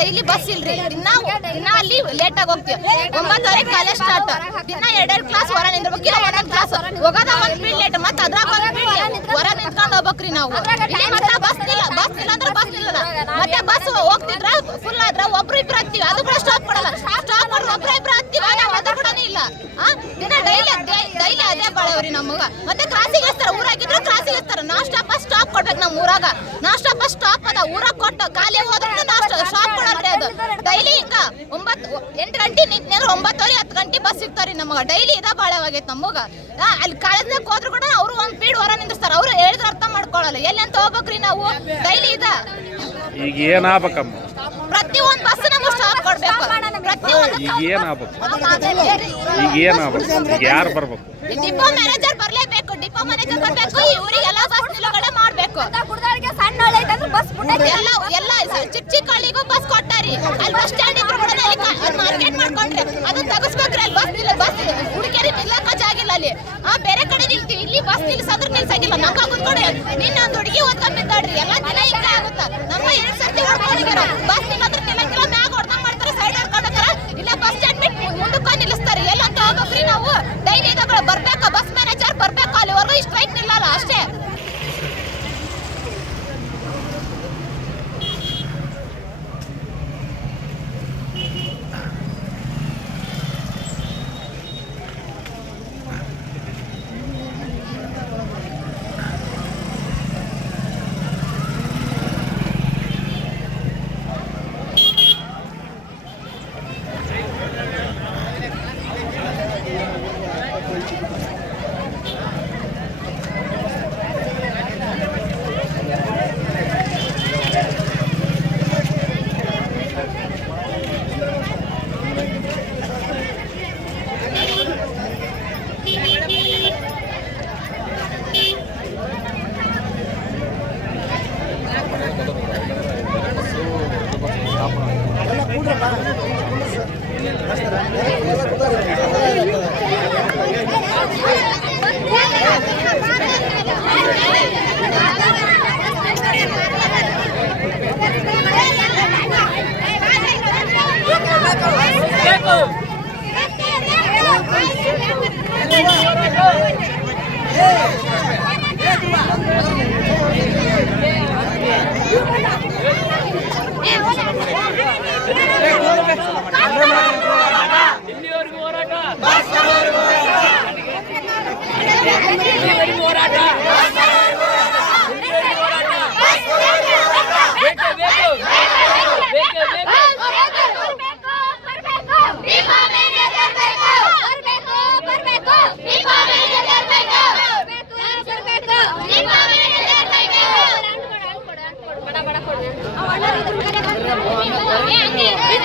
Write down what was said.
Daily bus ಇಲ್ರಿ. ದಿನ ದಿನ ಅಲ್ಲಿ ಲೇಟ್ ಆಗಿ ಹೋಗ್ತೀವಿ. ಒಂಬತ್ತುವರೆ ಕಾಲೇಜ್ ಸ್ಟಾರ್ಟ್ ದಿನ ಎರಡೆರಡು ಕ್ಲಾಸ್ ಹೊರ ನಿಂದ್ರಬೇಕು. ಇಲ್ಲ ಒಂದೊಂದು ಕ್ಲಾಸ್ ಹೋಗೋದ ಒಂದ್ ಪೀಡ್ ಲೇಟ್ ಮತ್ತೆ ಅದ್ರಾಗ ಹೊರ ನಿಂತ್ಕೊಂಡು ಹೋಗ್ಬೇಕ್ರಿ ನಾವು. ಮತ್ತೆ ಬಸ್ ಇಲ್ಲ. ಬಸ್ ಇಲ್ಲ ಅಂದ್ರೆ ಬಸ್ ಇಲ್ಲ ಮತ್ತೆ ಬಸ್ ಹೋಗ್ತಿದ್ರ ಫುಲ್ ಆದ್ರ ಒಬ್ರು ಇಬ್ರು ಹತ್ತಿವಿ. ಅದು ಕೂಡ ಸ್ಟಾಪ್ ಕೊಡಲ್ಲ ಸ್ಟಾಪ್ ಮಾಡಿ ಒಬ್ರು ಇಬ್ರು ಹತ್ತೀವಿ. ಅದು ಕೂಡ ಇಲ್ಲ. ದಿನ ಡೈಲಿ ಡೈಲಿ ಅದೇ ಬಾಳವ್ರಿ ನಮಗ. ಮತ್ತೆ ಕ್ರಾಸಿಗೆ ಇರ್ತಾರ ಊರಾಗಿದ್ರೆ ಕ್ರಾಸಿಗೆ ಇರ್ತಾರ ನಾ ಸ್ಟಾಪ್ ಸ್ಟಾಪ್ ಕೊಡ್ಬೇಕು ನಮ್ಮ ಊರಾಗ. ನಾ ಸ್ಟಾಪ್ ಸ್ಟಾಪ್ ಅದ. ಊರಾಗ ಕೊಟ್ಟು. ಖಾಲಿ ಹೋದ್ರೆ ನಾ ಸ್ಟಾಪ್ ಕೊಡಲ್ರಿ ಅದು ಡೈಲಿ ಹಿಂಗ ಒಂಬತ್ತು ಎಂಟು ಗಂಟೆ ನಿಂತ್ರೆ ಒಂಬತ್ತುವರೆ ಹತ್ತು ಗಂಟೆ ಬಸ್ ಸಿಗ್ತಾವ್ರಿ ನಮಗ. ಡೈಲಿ ಇದ ಭಾಳ ನಮಗ. ನಮಗೆ ಅಲ್ಲಿ ಕಾಲೇಜ್ನಾಗ ಹೋದ್ರು ಕೂಡ ಅವರು ಒಂದು ಪೀಡ್ ಹೊರ ನಿಂದಿರ್ತಾರ. ಅವ್ರು ಹೇಳಿದ್ರೆ ಅರ್ಥ ಮಾಡ್ಕೊಳಲ್ಲ. ಎಲ್ಲಿ ಅಂತ ಹೋಗ್ಬೇಕ್ರಿ ನಾವು? ಡೈಲಿ ಇದ. ಈಗ ಏನಾಗ್ಬೇಕಮ್ಮ ಪ್ರತಿ ಒಂದ್ ಬಸ್ ನಮಗ್ ಸ್ಟಾಪ್ ಕೊಡ್ಬೇಕು. ಪ್ರತಿ ಈಗ ಏನಾಗ್ಬೇಕು ಈಗ ಏನಾಗಬೇಕು ಈಗ ಯಾರು ಬರ್ಬೇಕು? ಡಿಪೋ ಮ್ಯಾನೇಜರ್ ಬರಲೇಬೇಕು. ಡಿಪೋ ಮ್ಯಾನೇಜರ್ ಬರ್ಬೇಕು. ಇವರಿಗೆಲ್ಲ ಬಸ್ ನಿಲುಗಡೆ ಮಾಡ್ಬೇಕು. ಸಣ್ಣ ಹಳ್ಳಿ ಬಸ್ ಎಲ್ಲ ಎಲ್ಲ ಚಿಕ್ಕ ಚಿಕ್ಕ ಹಳ್ಳಿಗೂ ಬಸ್ ಅಲ್ಲಿ ಬಸ್ ಸ್ಟ್ಯಾಂಡ್ ಇದ್ರು ಮಾರ್ಕೆಟ್ ಮಾಡ್ಕೊಂಡ್ರೆ ಅದನ್ನ ತಗಸ್ಬೇಕ್ರಿ Yeah. Terima.